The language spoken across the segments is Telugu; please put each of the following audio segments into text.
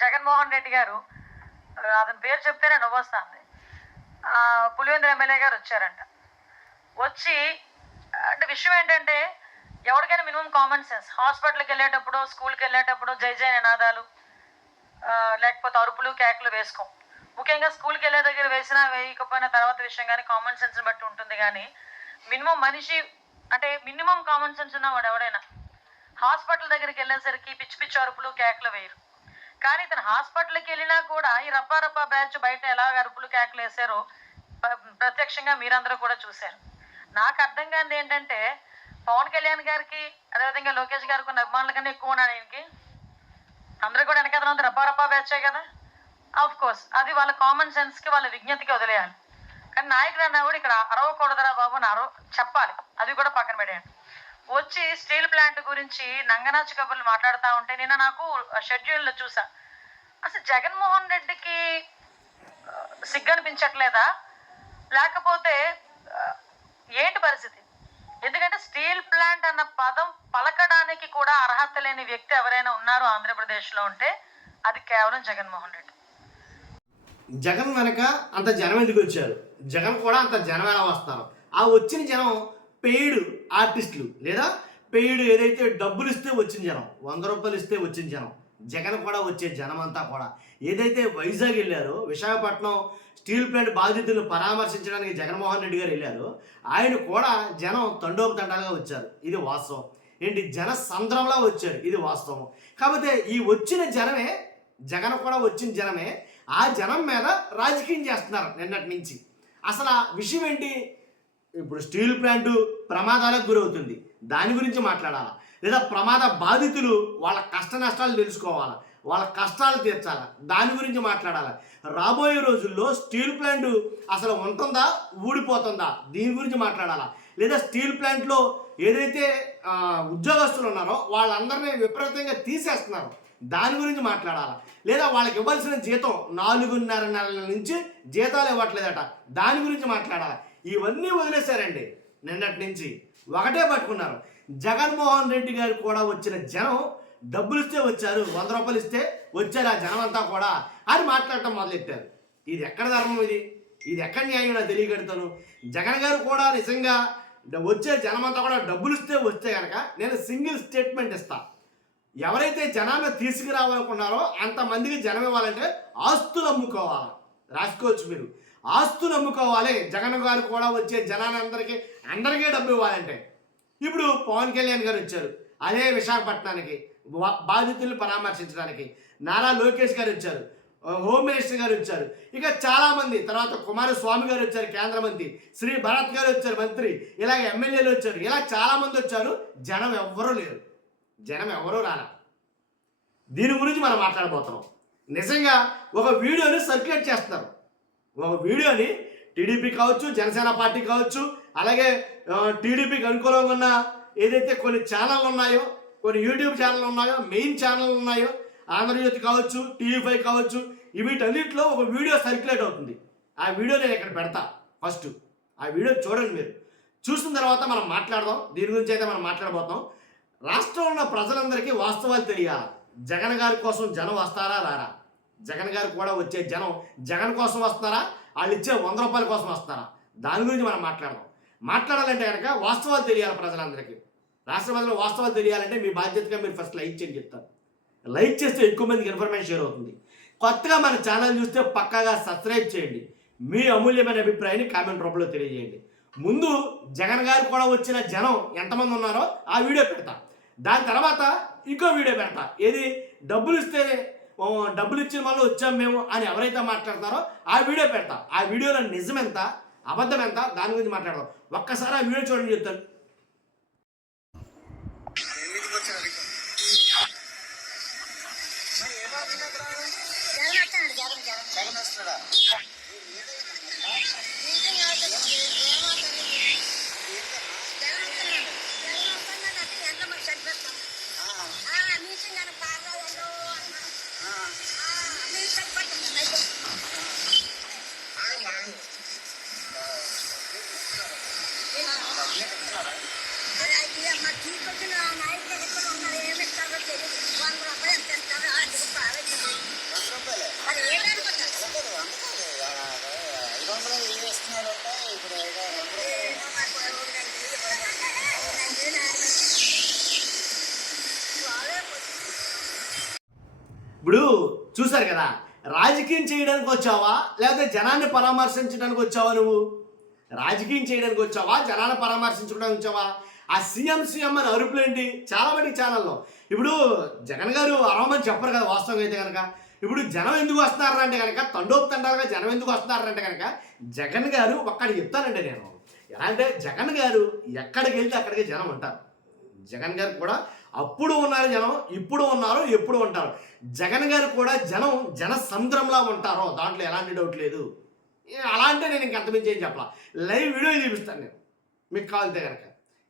జగన్మోహన్ రెడ్డి గారు అతని పేరు చెప్తేనే నవ్వొస్తుంది. పులివెందుల ఎమ్మెల్యే గారు వచ్చారంట. వచ్చి అంటే విషయం ఏంటంటే ఎవరికైనా మినిమం కామన్ సెన్స్, హాస్పిటల్కి వెళ్ళేటప్పుడు స్కూల్కి వెళ్ళేటప్పుడు జై జై నినాదాలు లేకపోతే అరుపులు కేకలు వేసుకోం. ముఖ్యంగా స్కూల్కి వెళ్ళే దగ్గర వేసినా వేయకపోయినా తర్వాత విషయం, కానీ కామన్ సెన్స్ని బట్టి ఉంటుంది. కానీ మినిమం మనిషి అంటే మినిమం కామన్ సెన్స్ ఉన్నవాడు ఎవడైనా హాస్పిటల్ దగ్గరికి వెళ్ళేసరికి పిచ్చి పిచ్చి అరుపులు కేకలు వేయరు. కానీ ఇతను హాస్పిటల్కి వెళ్ళినా కూడా ఈ రప్పా బ్యాచ్ బయట ఎలా అరుపులు కేకలు వేసారో ప్రత్యక్షంగా మీరందరూ కూడా చూశారు. నాకు అర్థం కానిది ఏంటంటే పవన్ కళ్యాణ్ గారికి అదేవిధంగా లోకేష్ గారికి ఉన్న అభిమానుల కన్నా ఎక్కువ ఉన్నాడు ఆయనకి. అందరూ కూడా వెనకదంతా రప్పా బ్యాచే కదా. ఆఫ్ కోర్స్ అది వాళ్ళ కామన్ సెన్స్కి వాళ్ళ విజ్ఞతకి వదిలేయాలి. కానీ నాయకుడు అన్నవాడు ఇక్కడ అరవకూడదురా బాబు అని చెప్పాలి. అది కూడా పక్కన పెట్టేయండి. వచ్చి స్టీల్ ప్లాంట్ గురించి నంగనాచి కబుర్లు మాట్లాడుతూ ఉంటే నిన్న నాకు షెడ్యూల్లో చూసా. అసలు జగన్మోహన్ రెడ్డికి సిగ్గనిపించట్లేదా లేకపోతే ఏంటి పరిస్థితి? ఎందుకంటే స్టీల్ ప్లాంట్ అన్న పదం పలకడానికి కూడా అర్హత లేని వ్యక్తి ఎవరైనా ఉన్నారు ఆంధ్రప్రదేశ్లో ఉంటే అది కేవలం జగన్మోహన్ రెడ్డి. జగన్ వెనక అంత జనం ఎందుకు వచ్చారు? జగన్ కూడా అంత జనం ఎలా వస్తారు? ఆ వచ్చిన జనం పెయిడ్ ఆర్టిస్టులు లేదా పెయిడ్ ఏదైతే డబ్బులు ఇస్తే వచ్చిన జనం, 100 రూపాయలు ఇస్తే వచ్చిన జనం. జగన్ కూడా వచ్చే జనం అంతా కూడా ఏదైతే వైజాగ్ వెళ్ళారో, విశాఖపట్నం స్టీల్ ప్లాంట్ బాధితులను పరామర్శించడానికి జగన్మోహన్ రెడ్డి గారు వెళ్ళారు. ఆయన కూడా జనం తండోపతండాలుగా వచ్చారు. ఇది వాస్తవం. ఏంటి, జన సంద్రంలా వచ్చారు. ఇది వాస్తవం. కాకపోతే ఈ వచ్చిన జనమే, జగన్ కూడా వచ్చిన జనమే ఆ జనం మీద రాజకీయం చేస్తున్నారు నిన్నటి నుంచి. అసలు ఆ విషయం ఏంటి? ఇప్పుడు స్టీల్ ప్లాంట్ ప్రమాదాలకు గురవుతుంది, దాని గురించి మాట్లాడాలా? లేదా ప్రమాద బాధితులు వాళ్ళ కష్ట నష్టాలు తెలుసుకోవాలా, వాళ్ళ కష్టాలు తీర్చాలా, దాని గురించి మాట్లాడాలి. రాబోయే రోజుల్లో స్టీల్ ప్లాంట్ అసలు ఉంటుందా ఊడిపోతుందా దీని గురించి మాట్లాడాలా? లేదా స్టీల్ ప్లాంట్లో ఏదైతే ఉద్యోగస్తులు ఉన్నారో వాళ్ళందరినీ విపరీతంగా తీసేస్తున్నారు, దాని గురించి మాట్లాడాలా? లేదా వాళ్ళకి ఇవ్వాల్సిన జీతం 4.5 నెలల నుంచి జీతాలు ఇవ్వట్లేదట, దాని గురించి మాట్లాడాలా? ఇవన్నీ వదిలేశారండి నిన్నటి నుంచి. ఒకటే పట్టుకున్నారు, జగన్మోహన్ రెడ్డి గారు కూడా వచ్చిన జనం డబ్బులు ఇస్తే వచ్చారు, 100 రూపాయలు ఇస్తే వచ్చారు ఆ జనం అంతా కూడా అని మాట్లాడటం మొదలెట్టారు. ఇది ఎక్కడ ధర్మం? ఇది ఎక్కడ న్యాయం? నాకు తెలియగలుగుతాను. జగన్ గారు కూడా నిజంగా వచ్చే జనం అంతా కూడా డబ్బులు ఇస్తే వస్తే కనుక నేను సింగిల్ స్టేట్మెంట్ ఇస్తా. ఎవరైతే జనాన్ని తీసుకురావాలనుకున్నారో అంతమందికి జనం ఇవ్వాలంటే ఆస్తులు అమ్ముకోవాలి. రాసుకోవచ్చు మీరు, ఆస్తులు అమ్ముకోవాలి. జగన్ గారు కూడా వచ్చే జనాలందరికీ అందరికీ డబ్బు ఇవ్వాలంటే. ఇప్పుడు పవన్ కళ్యాణ్ గారు వచ్చారు అదే విశాఖపట్నానికి బాధితులను పరామర్శించడానికి. నారా లోకేష్ గారు వచ్చారు, హోమ్ మినిస్టర్ గారు వచ్చారు, ఇక చాలామంది, తర్వాత కుమారస్వామి గారు వచ్చారు కేంద్ర మంత్రి, శ్రీ భరత్ గారు వచ్చారు మంత్రి, ఇలాగ ఎమ్మెల్యేలు వచ్చారు, ఇలా చాలామంది వచ్చారు. జనం ఎవ్వరూ లేరు, జనం ఎవరూ రాలా. దీని గురించి మనం మాట్లాడబోతున్నాం. నిజంగా ఒక వీడియోని సర్క్యులేట్ చేస్తున్నారు. ఒక వీడియోని టీడీపీ కావచ్చు, జనసేన పార్టీ కావచ్చు, అలాగే టీడీపీకి అనుకూలంగా ఉన్న ఏదైతే కొన్ని ఛానళ్ళు ఉన్నాయో, కొన్ని యూట్యూబ్ ఛానళ్ళు ఉన్నాయో, మెయిన్ ఛానళ్ళు ఉన్నాయో, ఆంధ్రజ్యోతి కావచ్చు, TV5 కావచ్చు, వీటన్నిటిలో ఒక వీడియో సర్క్యులేట్ అవుతుంది. ఆ వీడియో నేను ఇక్కడ పెడతా. ఫస్ట్ ఆ వీడియో చూడండి. మీరు చూసిన తర్వాత మనం మాట్లాడదాం. దీని గురించి అయితే మనం మాట్లాడబోతాం. రాష్ట్రంలో ఉన్న ప్రజలందరికీ వాస్తవాలు తెలియాలి. జగన్ గారి కోసం జనం వస్తారా రారా? జగన్ గారు కూడా వచ్చే జనం జగన్ కోసం వస్తున్నారా, వాళ్ళు ఇచ్చే 100 రూపాయల కోసం వస్తారా? దాని గురించి మనం మాట్లాడదాం. మాట్లాడాలంటే కనుక వాస్తవాలు తెలియాలి ప్రజలందరికీ. రాష్ట్ర ప్రజలు వాస్తవాలు తెలియాలంటే మీ బాధ్యతగా మీరు ఫస్ట్ లైక్ చేయండి చెప్తారు. లైక్ చేస్తే ఎక్కువ మందికి ఇన్ఫర్మేషన్ షేర్ అవుతుంది. కొత్తగా మన ఛానల్ చూస్తే పక్కాగా సబ్స్క్రైబ్ చేయండి. మీ అమూల్యమైన అభిప్రాయాన్ని కామెంట్ రూపంలో తెలియజేయండి. ముందు జగన్ గారు కూడా వచ్చిన జనం ఎంతమంది ఉన్నారో ఆ వీడియో పెడతా. దాని తర్వాత ఇంకో వీడియో పెడతా. ఏది, డబ్బులు ఇచ్చిన వల్ల వచ్చాం మేము అని ఎవరైతే మాట్లాడుతున్నారో ఆ వీడియో పెడతా. ఆ వీడియోలో నిజం ఎంత అబద్ధం ఎంత దాని గురించి మాట్లాడదాం. ఒక్కసారి ఆ వీడియో చూడండి చెప్తాను. నాయకులు ఎక్కడ ఉన్నారు, ఏమి ఇస్తారో తెలియదు. 100 రూపాయలు ఎంత ఇస్తారో ఇప్పుడు చూసారు కదా, రాజకీయం చేయడానికి వచ్చావా లేకపోతే జనాన్ని పరామర్శించడానికి వచ్చావా? నువ్వు రాజకీయం చేయడానికి వచ్చావా, జనాన్ని పరామర్శించడానికి వచ్చావా? ఆ సీఎం అని అరుపులేంటి చాలా మంది ఛానల్లో. ఇప్పుడు జగన్ గారు అరవమని చెప్పరు కదా వాస్తవం అయితే కనుక. ఇప్పుడు జనం ఎందుకు వస్తున్నారంటే కనుక, తండోపు జనం ఎందుకు వస్తున్నారంటే కనుక, జగన్ గారు ఒక్కడి చెప్తానండి నేను. ఎలా అంటే జగన్ గారు ఎక్కడికి వెళ్తే అక్కడికి జనం ఉంటారు. జగన్ గారు కూడా అప్పుడు ఉన్నారు జనం, ఇప్పుడు ఉన్నారు, ఎప్పుడు ఉంటారు. జగన్ గారు కూడా జన సముద్రంలా ఉంటారు, దాంట్లో ఎలాంటి డౌట్ లేదు. అలా అంటే నేను ఇంకంతమించి ఏం చెప్పాల, లైవ్ వీడియో చూపిస్తాను నేను మీకు కావాలితే కనుక.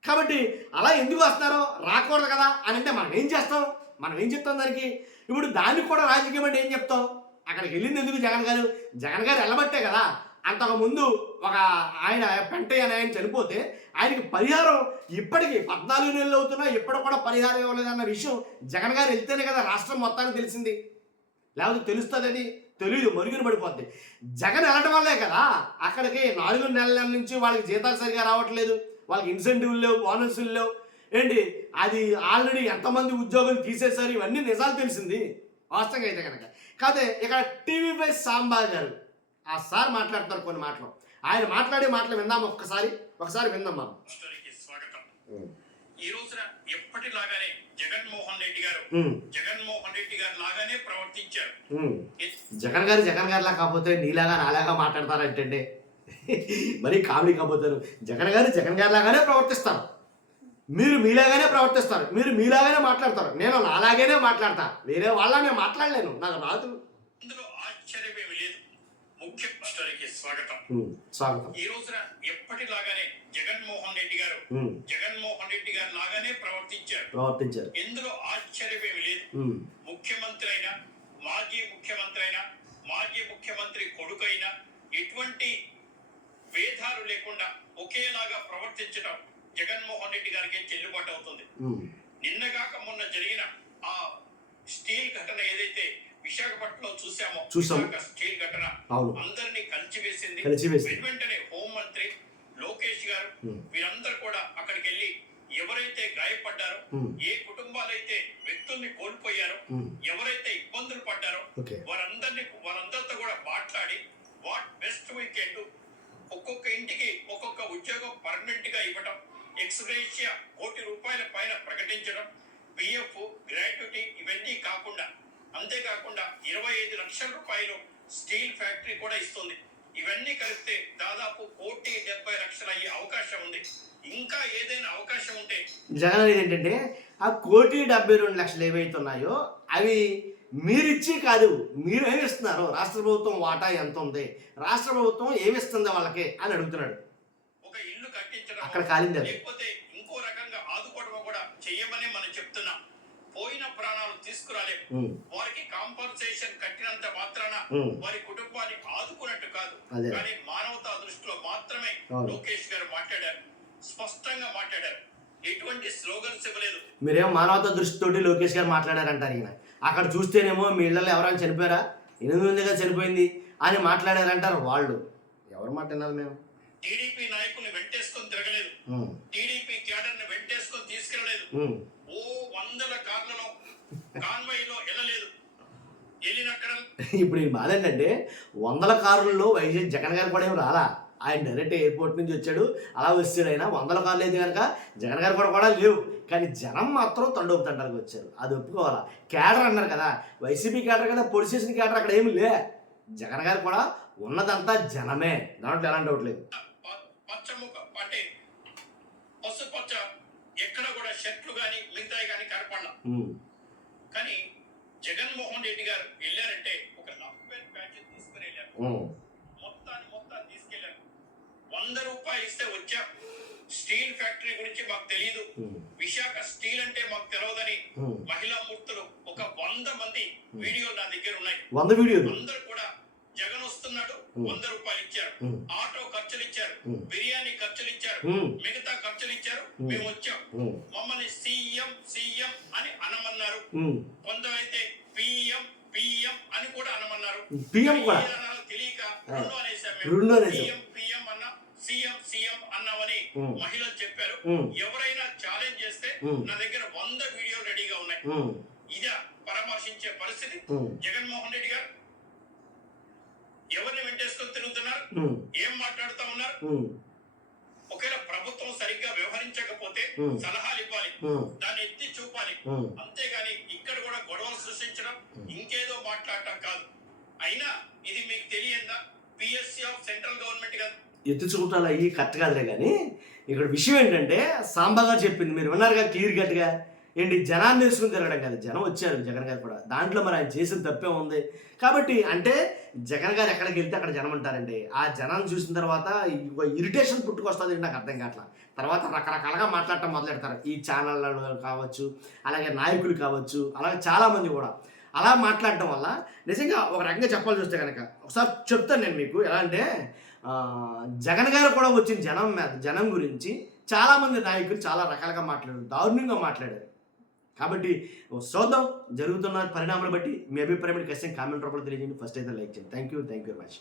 కాబట్టి అలా ఎందుకు వస్తారో, రాకూడదు కదా అని అంటే మనం ఏం చేస్తాం, మనం ఏం చెప్తాం దానికి? ఇప్పుడు దానికి కూడా రాజకీయం అంటే ఏం చెప్తాం? అక్కడికి వెళ్ళింది ఎందుకు జగన్ గారు వెళ్ళబట్టే కదా. అంతకుముందు ఒక ఆయన పెంటయ్య అనే ఆయన చనిపోతే ఆయనకి పరిహారం ఇప్పటికీ 14 నెలలు అవుతున్నా ఇప్పటి కూడా పరిహారం ఇవ్వలేదన్న విషయం జగన్ గారు వెళ్తేనే కదా రాష్ట్రం మొత్తానికి తెలిసింది. లేకపోతే తెలుస్తుందని తెలియదు, మరుగున పడిపోద్ది. జగన్ వెళ్ళటం వల్లే కదా అక్కడికి 4 నెలల నుంచి వాళ్ళకి జీతాలు సరిగా రావట్లేదు, వాళ్ళకి ఇన్సెంటివ్లు లేవు, బోనస్లు లేవు. ఏంటి అది ఆల్రెడీ ఎంతమంది ఉద్యోగులు తీసేశారు, ఇవన్నీ నిజాలు తెలిసింది వాస్తవంగా అయితే కనుక. కాదే ఇక్కడ టీవీపై సాంబా గారు ఆ సార్ మాట్లాడతారు కొన్ని మాటలు. ఆయన మాట్లాడే మాటలు విందాం, ఒకసారి విందాం మనం. స్వాగతం. ఈ రోజున ఎప్పటిలాగానే జగన్మోహన్ రెడ్డి గారు లాగానే ప్రవర్తించారు. జగన్ గారు లా కాకపోతే నీలాగా నాలాగా మాట్లాడతారంటే మరి కామెడీ కాకపోతారు. జగన్ గారు లాగానే ప్రవర్తిస్తారు, మీరు మీలాగానే ప్రవర్తిస్తారు, మీరు మీలాగానే మాట్లాడతారు, నేను నాలాగానే మాట్లాడతా, వేరే వాళ్ళ నేను మాట్లాడలేను, నాకు రాదు. ఇందులో ఆశ్చర్యమేమి లేదు. ముఖ్య స్టోరీకి స్వాగతం. ఈ రోజున ఎప్పటిలాగానే జగన్మోహన్ రెడ్డి గారు లాగానే ప్రవర్తించారు. ఇందులో ఆశ్చర్యమేమి లేదు. ముఖ్యమంత్రి అయినా, మాజీ ముఖ్యమంత్రి కొడుకైనా ఎటువంటి భేదాలు లేకుండా ఒకేలాగా ప్రవర్తించడం జగన్మోహన్ రెడ్డి గారికి చెల్లుబాటు అవుతుంది. నిన్నగాక మొన్న జరిగిన ఆ స్టీల్ ఘటన ఏదైతే విశాఖపట్నంలో చూసామో, స్టీల్ ఘటన అందరినీ కలిసివేసింది. వెంటనే హోంమంత్రి లోకేష్ గారు వీరందరూ కూడా అక్కడికి వెళ్ళి ఎవరైతే గాయపడ్డారో, ఏ కుటుంబాలైతే వ్యక్తుల్ని కోల్పోయారో, ఎవరైతే ఇబ్బందులు పడ్డారో వారందరితో కూడా మాట్లాడి what best we can do, ఒక్కొక్క ఇంటికి ఒక్కొక్క ఉద్యోగం పర్మనెంట్ గా ఇవ్వడం, ఎక్స్గ్రేషియా ₹1 కోటి పైన ప్రకటించడం, పిఎఫ్, గ్రాట్యుటీ ఇవన్నీ కాకుండా, అంతేకాకుండా 25 లక్షల రూపాయలు స్టీల్ ఫ్యాక్టరీ కూడా ఇస్తుంది. ఇవన్నీ కలిపితే దాదాపు ₹1,70,00,000 అయ్యే అవకాశం ఉంది. ఇంకా ఏదైనా అవకాశం ఉంటే జగన్ ఏంటంటే ఆ ₹1,72,00,000 ఏవైతే ఉన్నాయో అవి మీరిచ్చి కాదు, మీరు ఏమిస్తున్నారు, రాష్ట్ర ప్రభుత్వం వాటా ఎంత ఉంది, రాష్ట్ర ప్రభుత్వం ఏమిస్తుంది వాళ్ళకి అని అడుగుతున్నాడు. ఒక ఇల్లు కట్టించడం అక్కడ కాలింది, లేకపోతే ఇంకో రకంగా ఆదుకోవడం కూడా చెయ్యమని మనం చెప్తున్నాం. పోయిన ప్రాణాలు తీసుకురాలేము. వారికి కాంపన్సేషన్ కట్టినంత మాత్రాన వారి కుటుంబాన్ని ఆదుకున్నట్టు కాదు. కానీ మానవతా దృష్టిలో మాత్రమే లోకేష్ గారు మాట్లాడారు, స్పష్టంగా మాట్లాడారు. ఎటువంటి స్లోగన్స్ ఇవ్వలేదు. మీరేమో మానవతా దృష్టితోటి లోకేష్ గారు మాట్లాడారంటారు. ఈయన అక్కడ చూస్తేనేమో మీ ఇళ్ళల్లో ఎవరైనా చనిపోయారా, 8 మందిగా చనిపోయింది అని మాట్లాడారంటారు. వాళ్ళు ఎవరు మాట్లాడారు? మేము టీడీపీ నాయకుల్ని వెంటేసుకొని తిరగలేదు, టీడీపీ క్యాడర్ ని వెంటేసుకొని తీసుకెళ్లలేదు, ఓ వందల కార్లలో కాన్వాయ్లో వెళ్ళలేదు. ఇప్పుడు ఈ బాధ ఏంటంటే 100 కారుల్లో వైఎస్ జగన్ గారు కూడా ఏం రాలా, ఆయన డైరెక్ట్ ఎయిర్పోర్ట్ నుంచి వచ్చాడు, అలా వచ్చాడు. ఆయన 100 కార్లు అయితే కనుక జగన్ గారు కూడా లేవు, కానీ జనం మాత్రం తండోపు వచ్చారు. అది ఒప్పుకోవాలా. క్యాడర్ అన్నారు కదా, వైసీపీ క్యాడర్ కదా, పోలీస్ స్టేషన్ క్యాడర్ అక్కడ ఏమి లే. జగన్ గారు కూడా ఉన్నదంతా జనమే, దాంట్లో ఎలాంటి డౌట్ లేదు. పసుపచ్చ ఎక్కడ కూడా షర్ట్లు గాని మిగతాయి గాని కనపడలా. కానీ జగన్మోహన్ రెడ్డి గారు వెళ్ళారంటే ఒక నవ్వెన్ బ్యాచ్ తీసుకుని వెళ్ళారు. మొత్తాన్ని తీసుకెళ్లారు. ₹100 ఇస్తే వచ్చా. స్టీల్ ఫ్యాక్టరీ గురించి మాకు తెలియదు, విశాఖ స్టీల్ అంటే మాకు తెలియదని మహిళా మూర్తులు ఒక 100 మంది వీడియోలు నా దగ్గర ఉన్నాయి. అందరూ కూడా జగన్ వస్తున్నాడు ₹100 ఇచ్చారు, ఆటో ఖర్చులు ఇచ్చారు, బిర్యానీ ఖర్చులు ఇచ్చారు, మిగతా ఖర్చులు ఇచ్చారు, మేము వచ్చాం. మమ్మల్ని సీఎం అని అనమన్నారు. కొందరైతే పిఎం అని కూడా అనమన్నారు. తెలియక రెండు అనేసాం. పిఎం అన్నా సీఎం అన్నామని మహిళలు చెప్పారు. ఎవరైనా ఛాలెంజ్ చేస్తే నా దగ్గర 100 వీడియోలు రెడీగా ఉన్నాయి. ఇదా పరామర్శ భాషించే పరిస్థితి. జగన్మోహన్ రెడ్డి గారు ఎవరిని వెంటేసుకొని తిరుగుతున్నారు, ఏం మాట్లాడుతూ ఉన్నారు. ఒకవేళ ప్రభుత్వం సరిగ్గా వ్యవహరించకపోతే సలహాలు ఇవ్వాలి, దాన్ని ఎత్తి చూపాలి. అంతేగాని ఇక్కడ కూడా గొడవలు సృష్టించడం, ఇంకేదో మాట్లాడటం కాదు. అయినా ఇది మీకు తెలియందా, పిఎస్సి ఆఫ్ సెంట్రల్ గవర్నమెంట్ కదా. ఎత్తి చూపాలి అయ్యి కరెక్ట్ కాదులే. కానీ ఇక్కడ విషయం ఏంటంటే సాంబా గారు చెప్పింది మీరు విన్నారుగా క్లియర్ కట్గా. ఏంటి జనాన్ని తెలుసుకుని తిరగడం కాదు, జనం వచ్చారు జగన్ గారు కూడా. దాంట్లో మరి ఆయన చేసిన తప్పే ఉంది. కాబట్టి అంటే జగన్ గారు ఎక్కడికి వెళ్తే అక్కడ జనం ఉంటారండి. ఆ జనాన్ని చూసిన తర్వాత ఇరిటేషన్ పుట్టుకొస్తుంది, నాకు అర్థం కావట్లా. తర్వాత రకరకాలుగా మాట్లాడటం మొదలెడతారు ఈ ఛానళ్ళలో కావచ్చు, అలాగే నాయకులు కావచ్చు, అలాగే చాలామంది కూడా అలా మాట్లాడటం వల్ల నిజంగా ఒక రకంగా చెప్పాల్సి వస్తే కనుక ఒకసారి చెప్తాను నేను మీకు. ఎలా అంటే జగన్ గారు కూడా వచ్చిన జనం గురించి చాలామంది నాయకులు చాలా రకాలుగా మాట్లాడారు, దారుణంగా మాట్లాడారు. కాబట్టి చూద్దాం జరుగుతున్న పరిణామాలు బట్టి మీ అభిప్రాయం ఖచ్చితంగా కామెంట్ రూపంలో తెలియజేయండి. ఫస్ట్ అయితే లైక్ చేయండి. Thank you very much.